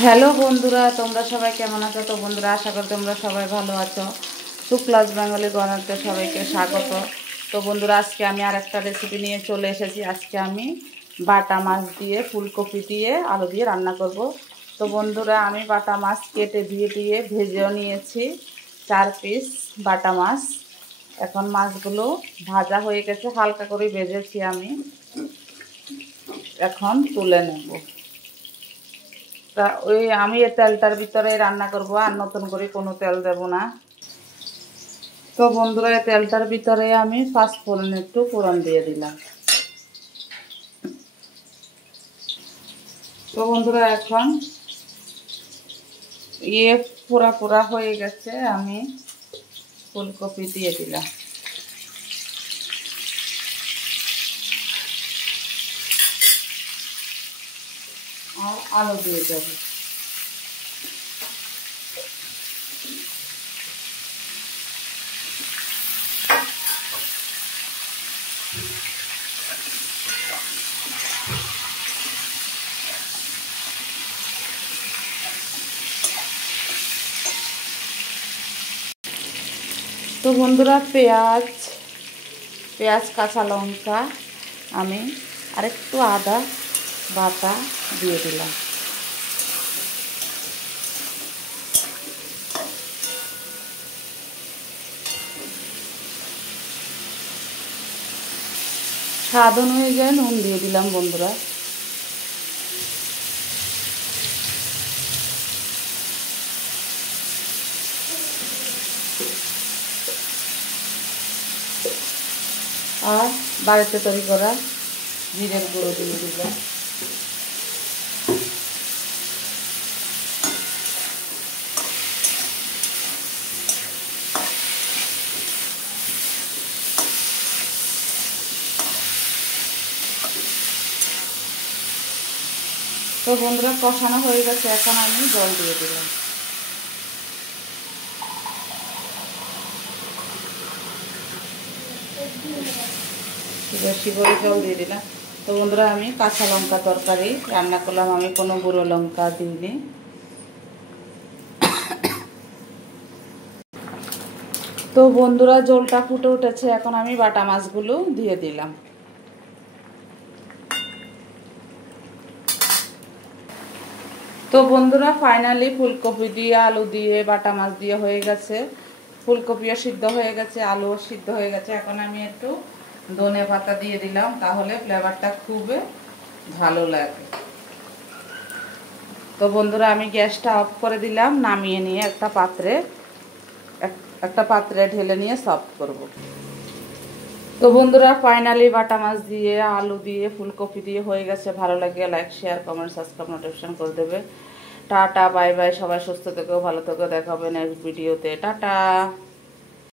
Hello বন্ধুরা, তোমরা সবাই কেমন আছো? তো বন্ধুরা, আশা করি তোমরা সবাই ভালো আছো। শুক্লাস বেঙ্গলি গণাতে সবাইকে স্বাগত। তো বন্ধুরা, আজকে আমি আর একটা রেসিপি নিয়ে চলে এসেছি। আজকে আমি বাটা মাছ দিয়ে ফুলকপি দিয়ে আলু দিয়ে রান্না করব। তো বন্ধুরা, আমি বাটা মাছ কেটে দিয়ে ভেজেও নিয়েছি 4 পিস বাটা মাছ। এখন মাছগুলো ভাজা হয়ে গেছে, হালকা করে ভেজেছি আমি। এখন তুলে নেব। তা আমি এই তেলটার ভিতরে রান্না করব, আর নতুন করে কোনো তেল দেব না। তো বন্ধুরা, এই তেলটার ভিতরে আমি 5 ফোড়ন একটু ফোড়ন দিয়ে দিলাম। তো বন্ধুরা, এখন পোড়া পোড়া হয়ে গেছে, আমি ফুলকপি দিয়ে দিলাম আর আলু দিয়ে দেবো। তো বন্ধুরা, পেঁয়াজ কাঁচা লঙ্কা আমি আরেকটু আদা বাটা দিয়ে দিলাম। স্বাদ অনুযায়ী নুন দিয়ে দিলাম বন্ধুরা। আর বাড়িতে তৈরি করা জিরের গুঁড়ো দিয়ে দিলাম। তো বন্ধুরা, কষানো হয়ে গেছে, এখন আমি জল দিয়ে দিলাম। বেশি করে জল দিয়ে দিলাম। তো বন্ধুরা, আমি কাঁচা লঙ্কা তরকারি রান্না করলাম, আমি কোনো গুঁড়ো লঙ্কা দিইনি। তো বন্ধুরা, জলটা ফুটে উঠেছে, এখন আমি বাটা মাছগুলো দিয়ে দিলাম। তো বন্ধুরা, ফাইনালি ফুলকপি দিয়ে আলু দিয়ে বাটা মাছ দিয়ে হয়ে গেছে। ফুলকপিও সিদ্ধ হয়ে গেছে, আলুও সিদ্ধ হয়ে গেছে। এখন আমি একটু ধনে পাতা দিয়ে দিলাম, তাহলে ফ্লেভারটা খুবই ভালো লাগে। তো বন্ধুরা, আমি গ্যাসটা অফ করে দিলাম, নামিয়ে নিয়ে একটা পাত্রে ঢেলে নিয়ে সার্ভ করব। তো বন্ধুরা, ফাইনালি বাটা মাছ দিয়ে আলু দিয়ে ফুলকপি দিয়ে হয়ে গেছে। ভালো লাগে like share comment subscribe notification করে দেবে। টাটা বাই বাই, সবাই সুস্থ থেকো, ভালো থেকো, দেখা হবে নেক্সট ভিডিওতে। টাটা।